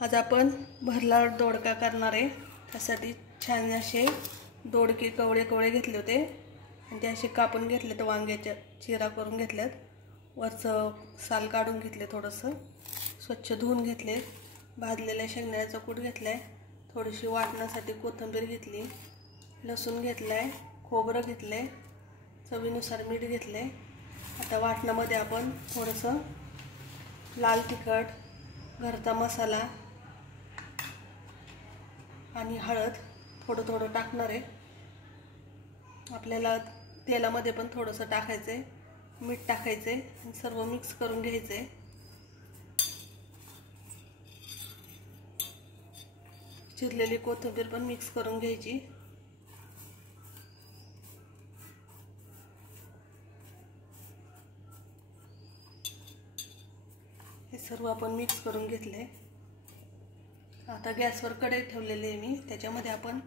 आज आपण भरला दोडका करणार आहे। त्यासाठी छान असे दोडके कवळे कवळे घेतले होते आणि ते असे कापून घेतले, तर वांग्याच्या चिरा करून घेतल्यात, वरचं साल काढून घेतले, थोडंसं स्वच्छ धुवून घेतले, भाजलेल्या शेंगदाण्याचा कूट घेतलाय, थोडीशी वाटण्यासाठी कोथिंबीर घेतली, लसूण घेतलाय, खोबरं घेतले, चवीनुसार मीठ घेतले। आता वाटणामध्ये आपण थोडंसं लाल तिखट, घरचा मसाला आणि हळद थोडं थोडं टाकणार आहे। आपल्याला तेलामध्ये पण थोडंसं टाकायचं आहे, मीठ टाकायचं आहे आणि सर्व मिक्स करून घ्यायचं आहे। चिरलेली कोथिंबीर पण मिक्स करून घ्यायची। हे सर्व आपण मिक्स करून घेतले। आता गॅसवर कढई ठेवलेली आहे मी, त्याच्यामध्ये आपण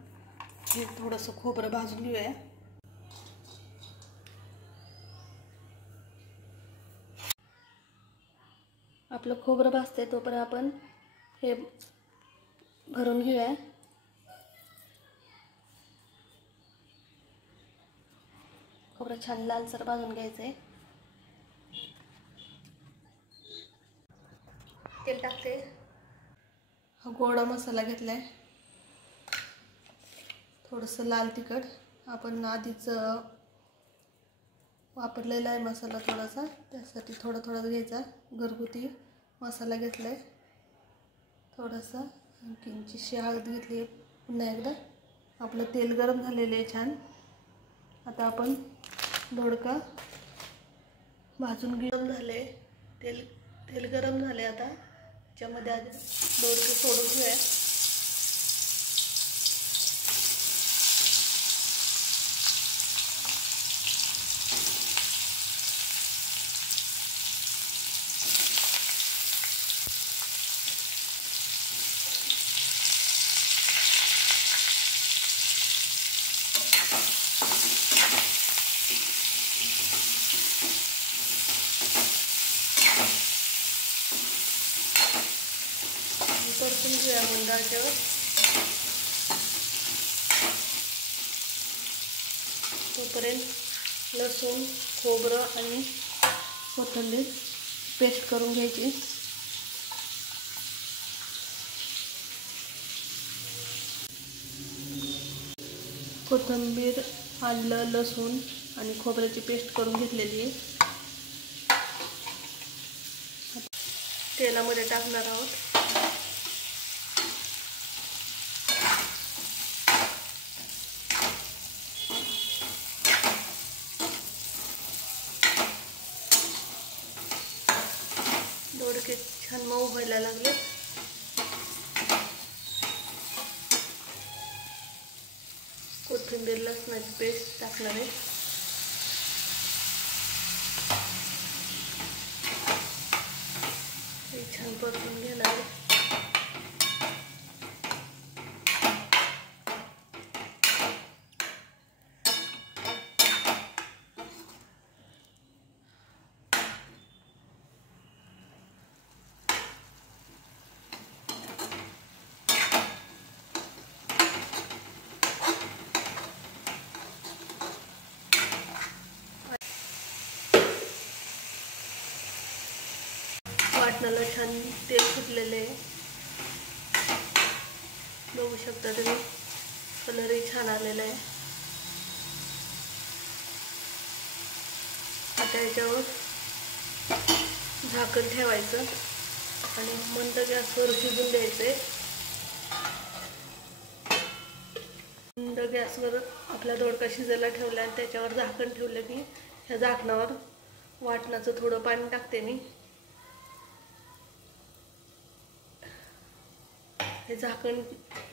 हे थोडंसं खोबरं भाजून घेऊया। आपलं खोबरं भाजते तोपर्यंत आपण हे भरून घेऊया। खोबरं छान लालसर भाजून घ्यायचं आहे। तेल टाकते, हा गोडा मसाला घेतलाय, थोडंसं लाल तिखट आपण आधीच वापरलेला आहे मसाला थोडासा, त्यासाठी थोडा थोडा घ्यायचा। घरगुती मसाला घेतलाय, थोडासा किंचितशी हळद घेतली। पुन्हा एकदा आपलं तेल गरम झालेलं आहे छान। आता आपण दोडका भाजून गरम झाले, तेल गरम झाले। आता त्याच्यामध्ये आधी दोडके सोडून घेऊया। परतून घेऊया मंद आचेवर। तोपर्यंत लसूण, खोबरं आणि कोथिंबीर पेस्ट करून घ्यायची। कोथिंबीर, आलं, लसूण आणि खोबऱ्याची पेस्ट करून घेतलेली आहे, तेलामध्ये टाकणार आहोत। दोडके छान मऊ व्हायला लागले। कोथिंबीर, लसणाची पेस्ट टाकणार आहे। हे छान परतून घेणार आहे। वाटणाला छान तेल सुटलेले आहे, बघू शकता तुम्ही, कलरही छान आलेला आहे। आता याच्यावर झाकण ठेवायचं आणि मंद गॅसवर शिजून द्यायचंय। मंद गॅसवर आपला दोडका शिजायला ठेवला आणि त्याच्यावर झाकण ठेवलं की ह्या झाकणावर वाटणाचं थोडं पाणी टाकते मी। हे झाकण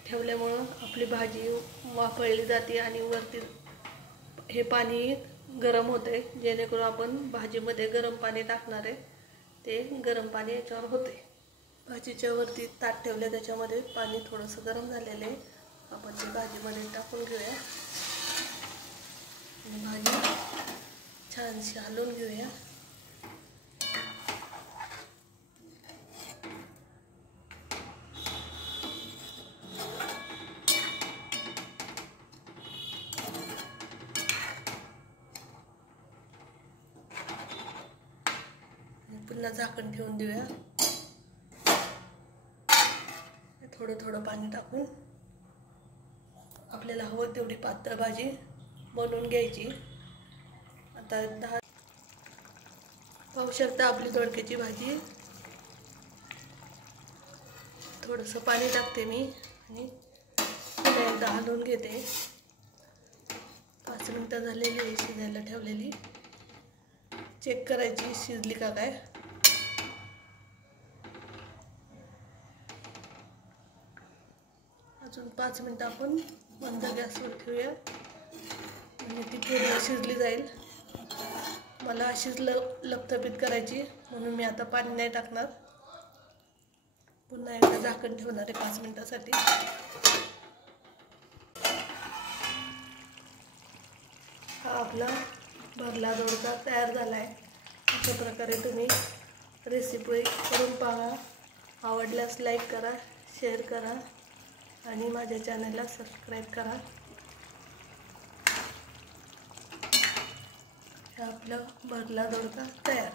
ठेवल्यामुळं आपली भाजी वाफळली जाते आणि वरती हे पाणी गरम होते, जेणेकरून आपण भाजीमध्ये गरम पाणी टाकणार आहे, ते गरम पाणी याच्यावर होते। भाजीच्या वरती ताट ठेवले, त्याच्यामध्ये पाणी थोडंसं गरम झालेलं आहे, आपण ते भाजीमध्ये टाकून घेऊया आणि भाजी छानशी हलवून घेऊया। पुन्हा झाकण ठेवून देऊया. थोडं थोडं पाणी टाकून आपल्याला हवं तेवढी पातळ भाजी बनवून घ्यायची. आता पाहू शकता आपली दोडक्याची भाजी. थोडंसं पाणी टाकते मी आणि पुन्हा एकदा हलवून घेते. 5 मिनिटं झालेली आहे शिजायला ठेवलेली. चेक करायची शिजली का काय. अजून 5 मिनिटं आपण मंद गॅसवर ठेवूया आणि ती पूर्ण शिजली जाईल. मला अशीच लपथपीत करायची म्हणून मी आता पाणी नाही टाकणार. पुन्हा एकदा झाकण ठेवणार आहे 5 मिनिटासाठी. हा आपला भरला दोडका तयार झाला आहे. अशा प्रकारे तुम्ही रेसिपी करून पहा. आवडल्यास लाईक करा, शेअर करा आणि माझ्या चॅनलला सबस्क्राईब करा. हा आपला भरला दोडका तयार.